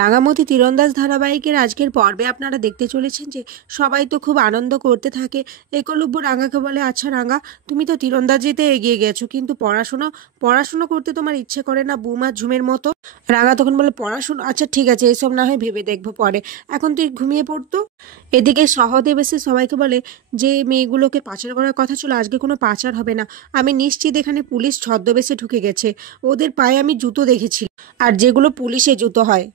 রাঙামতি তীরন্দাজ ধারাবাহিকের আজকের পর্বে আপনারা দেখতে চলেছেন যে সবাই তো খুব আনন্দ করতে থাকে। একলব্য রাঙাকে বলে, আচ্ছা রাঙা, তুমি তো তীরন্দাজিতে এগিয়ে গেছো, কিন্তু পড়াশোনা পড়াশোনা করতে তোমার ইচ্ছে করে না বুমা ঝুমের মতো? রাঙা তখন বলে, পড়াশোনা আচ্ছা ঠিক আছে, এসব না হয় ভেবে দেখবো পরে, এখন তুই ঘুমিয়ে পড়তো। এদিকে সহদেব এসে সবাইকে বলে যে মেয়েগুলোকে পাচার করার কথা ছিল, আজকে কোনো পাচার হবে না। আমি নিশ্চিত এখানে পুলিশ ছদ্মবেশে ঢুকে গেছে, ওদের পায়ে আমি জুতো দেখেছি, আর যেগুলো পুলিশে জুতো হয়।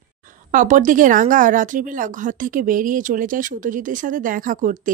অপরদিকে রাঙা রাত্রিবেলা ঘর থেকে বেরিয়ে চলে যায় সত্যজিতের সাথে দেখা করতে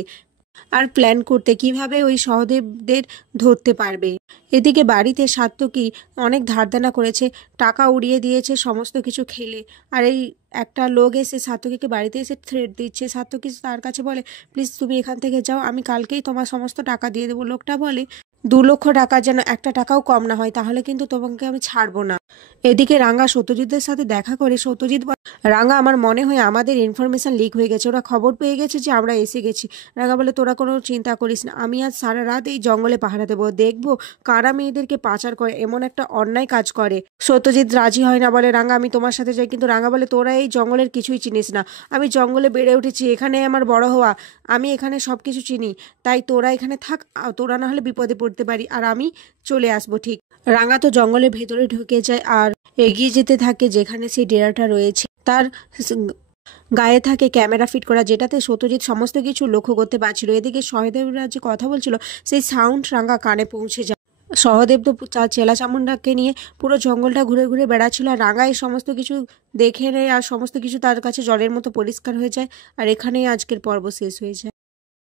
আর প্ল্যান করতে কিভাবে ওই সহদেবদের ধরতে পারবে। এদিকে বাড়িতে সাত্তকী অনেক ধারদেনা করেছে, টাকা উড়িয়ে দিয়েছে সমস্ত কিছু খেলে। আর এই একটা লোক এসে সাত্তকীকে বাড়িতে এসে থ্রেট দিচ্ছে। সাত্তকী তার কাছে বলে, প্লিজ তুমি এখান থেকে যাও, আমি কালকেই তোমার সমস্ত টাকা দিয়ে দেবো। লোকটা বলে, 2 লক্ষ টাকা যেন একটা টাকাও কম না হয়, তাহলে কিন্তু তোমাকে আমি ছাড়বো না। এদিকে রাঙা সত্যজিতের সাথে দেখা করে সত্যজিৎ বলে, রাঙা, আমার মনে হয় আমাদের ইনফরমেশন লিক হয়ে গেছে, ওরা খবর পেয়ে গেছে যে আমরা এসে গেছি। রাঙা বলে, তোরা কোনো চিন্তা করিস না, আমি আজ সারা রাত এই জঙ্গলে পাহারা দেবো, দেখবো কারা মেয়েদেরকে পাচার করে, এমন একটা অন্যায় কাজ করে। সত্যজিৎ রাজি হয় না, বলে, রাঙা আমি তোমার সাথে যাই। কিন্তু রাঙা বলে, তোরা এই জঙ্গলের কিছুই চিনিস না, আমি জঙ্গলে বেড়ে উঠেছি, এখানে আমার বড় হওয়া, আমি এখানে সব কিছু চিনি, তাই তোরা এখানে থাক, তোরা না হলে বিপদে পড়তে পারি, আর আমি চলে আসবো ঠিক। রাঙা তো জঙ্গলের ভেতরে ঢুকে যায় আর এগিয়ে যেতে থাকে যেখানে সেই ডেরাটা রয়েছে। তার গায়ে থাকে ক্যামেরা ফিট করা, যেটাতে সত্যজিৎ সমস্ত কিছু লক্ষ্য করতে পারছিল। এদিকে সহদেবরা যে কথা বলছিল সেই সাউন্ড রাঙা কানে পৌঁছে যায়। সহদেব তো তার চেলা চামুন্ডাকে নিয়ে পুরো জঙ্গলটা ঘুরে ঘুরে বেড়াচ্ছিল, আর রাঙা এই সমস্ত কিছু দেখে নেয় আর সমস্ত কিছু তার কাছে জলের মতো পরিষ্কার হয়ে যায়। আর এখানেই আজকের পর্ব শেষ হয়ে যায়।